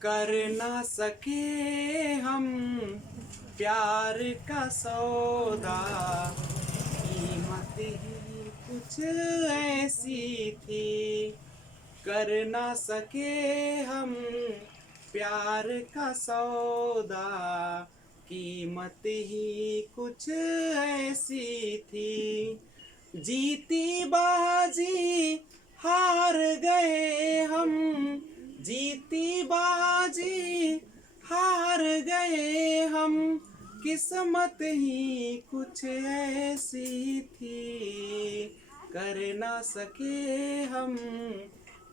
कर ना सके हम प्यार का सौदा, कीमत ही कुछ ऐसी थी। कर ना सके हम प्यार का सौदा, कीमत ही कुछ ऐसी थी। जीती बाजी हार गए हम, जीती बाजी हार गए हम, किस्मत ही कुछ ऐसी थी। कर ना सके हम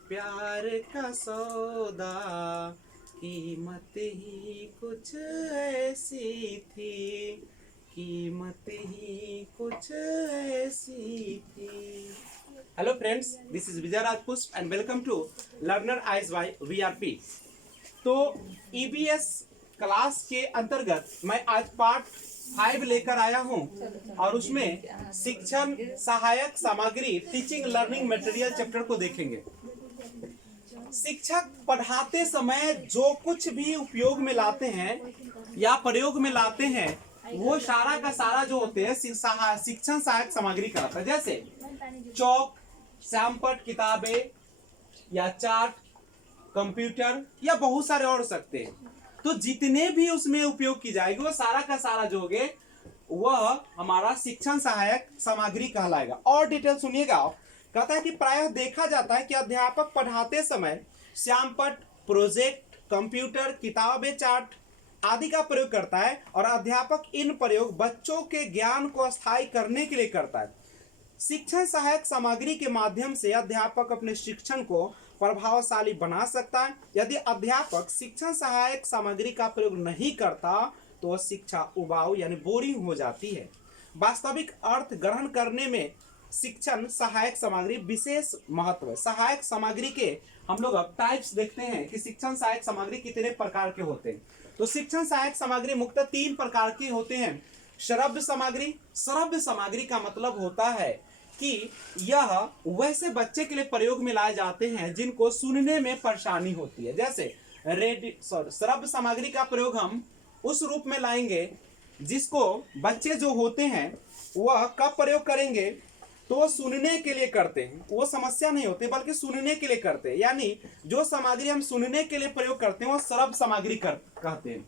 प्यार का सौदा, कीमत ही कुछ ऐसी थी, कीमत ही कुछ ऐसी थी। Hello friends, this is Vijay Rajput and welcome to learner eyes by VRP. तो ईबीएस क्लास के अंतर्गत मैं आज पार्ट 5 लेकर आया हूं और उसमें शिक्षण सहायक सामग्री टीचिंग लर्निंग मटेरियल चैप्टर को देखेंगे। शिक्षक पढ़ाते समय जो कुछ भी उपयोग में लाते हैं या प्रयोग में लाते हैं वो सारा का सारा जो होते हैं शिक्षण सहायक सामग्री कहलाता है। जैसे चौक, श्यामपट्ट, किताबें या चार्ट, कंप्यूटर या बहुत सारे और सकते हैं। तो जितने भी उसमें उपयोग की जाएगी वो सारा का सारा जो होगे वह हमारा शिक्षण सहायक सामग्री कहलाएगा। और डिटेल सुनिएगा। कहता है कि प्रायः देखा जाता है कि अध्यापक पढ़ाते समय श्यामपट्ट, प्रोजेक्ट, कंप्यूटर, किताबें, चार्ट आदि का प्रयोग करता है और अध्यापक इन प्रयोग बच्चों के ज्ञान को स्थायी करने के लिए करता है। शिक्षण सहायक सामग्री के माध्यम से अध्यापक अपने शिक्षण को प्रभावशाली बना सकता है। यदि अध्यापक शिक्षण सहायक सामग्री का प्रयोग नहीं करता तो शिक्षा उबाऊ यानी बोरिंग हो जाती है। वास्तविक अर्थ ग्रहण करने में शिक्षण सहायक सामग्री विशेष महत्व है। सहायक सामग्री के हम लोग अब टाइप्स देखते हैं कि शिक्षण सहायक सामग्री कितने प्रकार के होते हैं। तो शिक्षण सहायक सामग्री मुख्यतः 3 प्रकार की होते हैं। श्रव्य सामग्री। श्रव्य सामग्री का मतलब होता है कि यह वैसे बच्चे के लिए प्रयोग में लाए जाते हैं जिनको सुनने में परेशानी होती है। जैसे श्रव्य सामग्री का प्रयोग हम उस रूप में लाएंगे जिसको बच्चे जो होते हैं वह कब प्रयोग करेंगे तो वो सुनने के लिए करते हैं। वो समस्या नहीं होती बल्कि सुनने के लिए करते हैं। यानी जो सामग्री हम सुनने के लिए प्रयोग करते हैं वो श्रव्य सामग्री कहते हैं।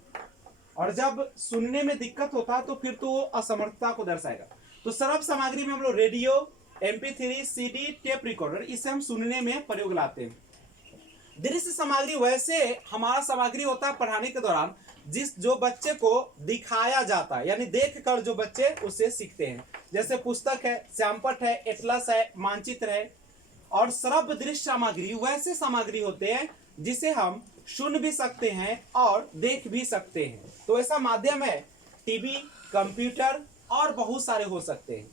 और जब सुनने में दिक्कत होता है तो फिर तो वो असमर्थता को दर्शाएगा। तो श्रव्य सामग्री में हम लोग radio, MP3, CD, tape recorder इसे हम सुनने में प्रयोग लाते हैं। दृश्य सामग्री वैसे हमारा सामग्री होता है पढ़ाने के दौरान जो बच्चे को दिखाया जाता है, यानी देख कर जो बच्चे उससे सीखते हैं। जैसे पुस्तक है, श्यामपट्ट है, एटलस है, मानचित्र है। और श्रव्य दृश्य सामग्री वैसे सामग्री होते हैं जिसे हम सुन भी सकते हैं और देख भी सकते हैं। तो ऐसा माध्यम है टीवी, कंप्यूटर और बहुत सारे हो सकते हैं।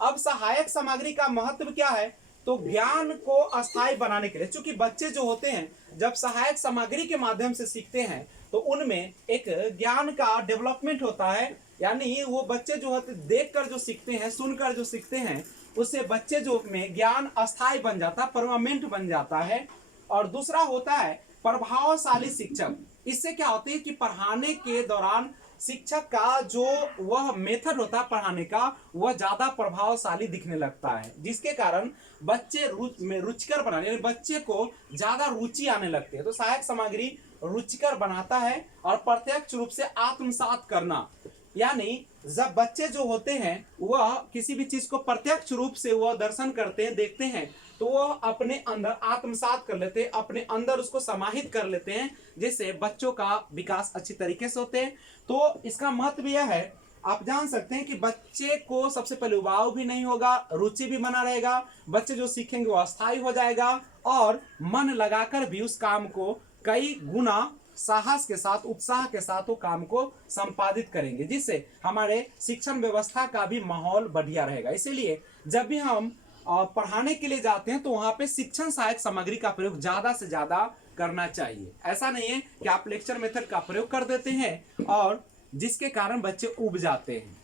अब सहायक सामग्री का महत्व क्या है तो ज्ञान को अस्थायी बनाने के लिए, चूंकि बच्चे जो होते हैं जब सहायक सामग्री के माध्यम से सीखते हैं तो उनमें एक ज्ञान का डेवलपमेंट होता है। यानी वो बच्चे जो होते देखकर जो सीखते हैं, सुनकर जो सीखते हैं, उससे बच्चे जो में ज्ञान अस्थायी बन जाता है, परमानेंट बन जाता है। और दूसरा होता है प्रभावशाली शिक्षक। इससे क्या होता है कि पढ़ाने के दौरान शिक्षक का जो वह मेथड होता है पढ़ाने का वह ज्यादा प्रभावशाली दिखने लगता है, जिसके कारण बच्चे रुचिकर बनाने यानी बच्चे को ज्यादा रुचि आने लगती है। तो सहायक सामग्री रुचिकर बनाता है। और प्रत्यक्ष रूप से आत्मसात करना, यानी जब बच्चे जो होते हैं वह किसी भी चीज को प्रत्यक्ष रूप से वह दर्शन करते हैं, देखते हैं, तो वह अपने अंदर आत्मसात कर लेते हैं, अपने अंदर उसको समाहित कर लेते हैं, जिससे बच्चों का विकास अच्छी तरीके से होते हैं। तो इसका महत्व यह है, आप जान सकते हैं कि बच्चे को सबसे पहले उबाऊ भी नहीं होगा, रुचि भी बना रहेगा, बच्चे जो सीखेंगे वो अस्थायी हो जाएगा और मन लगाकर भी उस काम को कई गुना साहस के साथ, उत्साह के साथ वो काम को संपादित करेंगे, जिससे हमारे शिक्षण व्यवस्था का भी माहौल बढ़िया रहेगा। इसीलिए जब भी हम पढ़ाने के लिए जाते हैं तो वहां पे शिक्षण सहायक सामग्री का प्रयोग ज्यादा से ज्यादा करना चाहिए। ऐसा नहीं है कि आप लेक्चर मेथड का प्रयोग कर देते हैं और जिसके कारण बच्चे उब जाते हैं।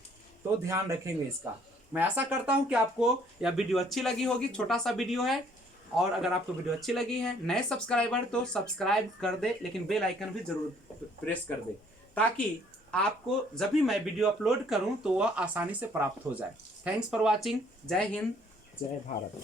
तो ध्यान रखेंगे इसका। मैं आशा करता हूं कि आपको यह वीडियो अच्छी लगी होगी। छोटा सा वीडियो है और अगर आपको वीडियो अच्छी लगी है, नए सब्सक्राइबर तो सब्सक्राइब कर दे, लेकिन बेल आइकन भी जरूर प्रेस कर दे, ताकि आपको जब भी मैं वीडियो अपलोड करूं तो वह आसानी से प्राप्त हो जाए। Thanks for watching. जय हिंद, जय भारत।